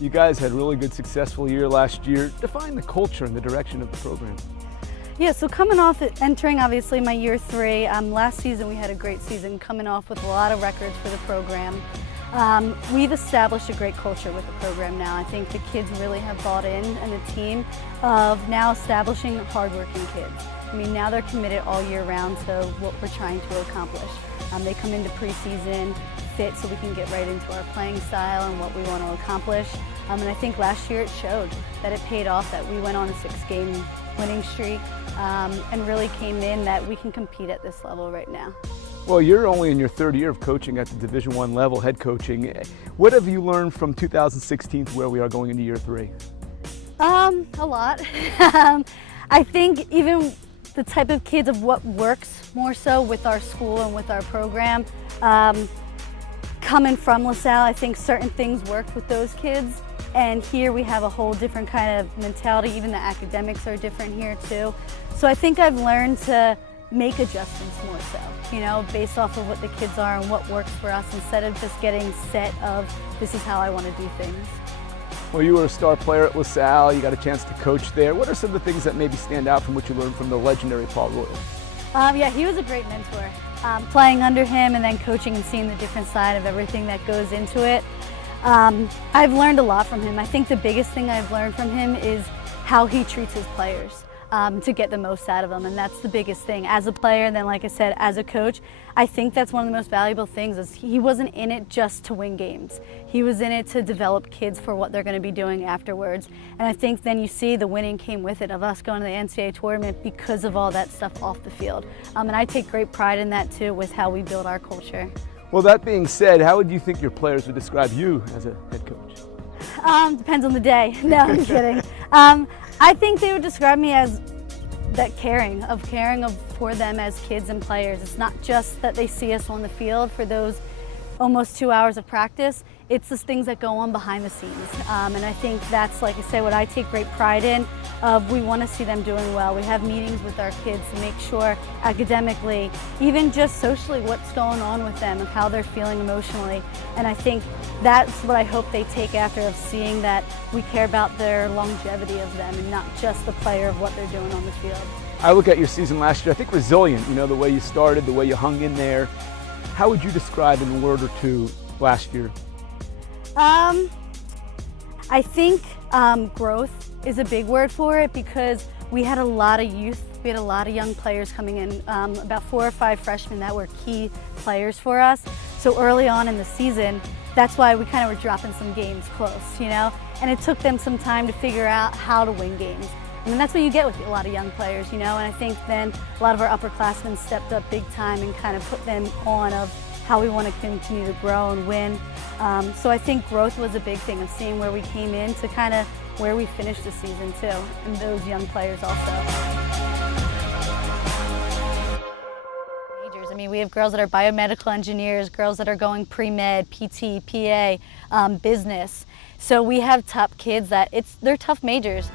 You guys had a really good, successful year last year. Define the culture and the direction of the program. Yeah, so coming off, entering obviously my year 3, last season we had a great season, coming off with a lot of records for the program. We've established a great culture with the program now. I think the kids really have bought in, and the team of now establishing hardworking kids. I mean, now they're committed all year round to what we're trying to accomplish. They come into preseason fit so we can get right into our playing style and what we want to accomplish. And I think last year it showed that it paid off, that we went on a 6-game winning streak and really came in that we can compete at this level right now. Well, you're only in your 3rd year of coaching at the Division I level, head coaching. What have you learned from 2016 to where we are going into year 3? A lot. I think even the type of kids of what works more so with our school and with our program. Coming from LaSalle, I think certain things work with those kids. And here we have a whole different kind of mentality. Even the academics are different here too. So I think I've learned to make adjustments more so, you know, based off of what the kids are and what works for us, instead of just getting set of this is how I want to do things. Well, you were a star player at LaSalle. You got a chance to coach there. What are some of the things that maybe stand out from what you learned from the legendary Paul Royal? Yeah, he was a great mentor. Playing under him and then coaching and seeing the different side of everything that goes into it. I've learned a lot from him. I think the biggest thing I've learned from him is how he treats his players to get the most out of them, and that's the biggest thing. As a player, and then like I said, as a coach, I think that's one of the most valuable things is he wasn't in it just to win games. He was in it to develop kids for what they're going to be doing afterwards. And I think then you see the winning came with it, of us going to the NCAA tournament because of all that stuff off the field. And I take great pride in that too, with how we build our culture. Well, that being said, how would you think your players would describe you as a head coach? Depends on the day. No, I'm kidding. I think they would describe me as that caring for them as kids and players. It's not just that they see us on the field for those almost 2 hours of practice. It's the things that go on behind the scenes. And I think that's, like I say, what I take great pride in. We want to see them doing well. We have meetings with our kids to make sure academically, even just socially, what's going on with them and how they're feeling emotionally. And I think that's what I hope they take after, of seeing that we care about their longevity of them and not just the player of what they're doing on the field. I look at your season last year, I think resilient, you know, the way you started, the way you hung in there. How would you describe in a word or two last year? I think growth is a big word for it, because we had a lot of youth. We had a lot of young players coming in, about 4 or 5 freshmen that were key players for us. So early on in the season, that's why we kind of were dropping some games close, you know? And it took them some time to figure out how to win games. I mean, that's what you get with a lot of young players, you know? And I think then a lot of our upperclassmen stepped up big time and kind of put them on of how we want to continue to grow and win. So I think growth was a big thing, of seeing where we came in to kind of where we finished the season too, and those young players also. I mean, we have girls that are biomedical engineers, girls that are going pre-med, PT, PA, business. So we have top kids that they're tough majors.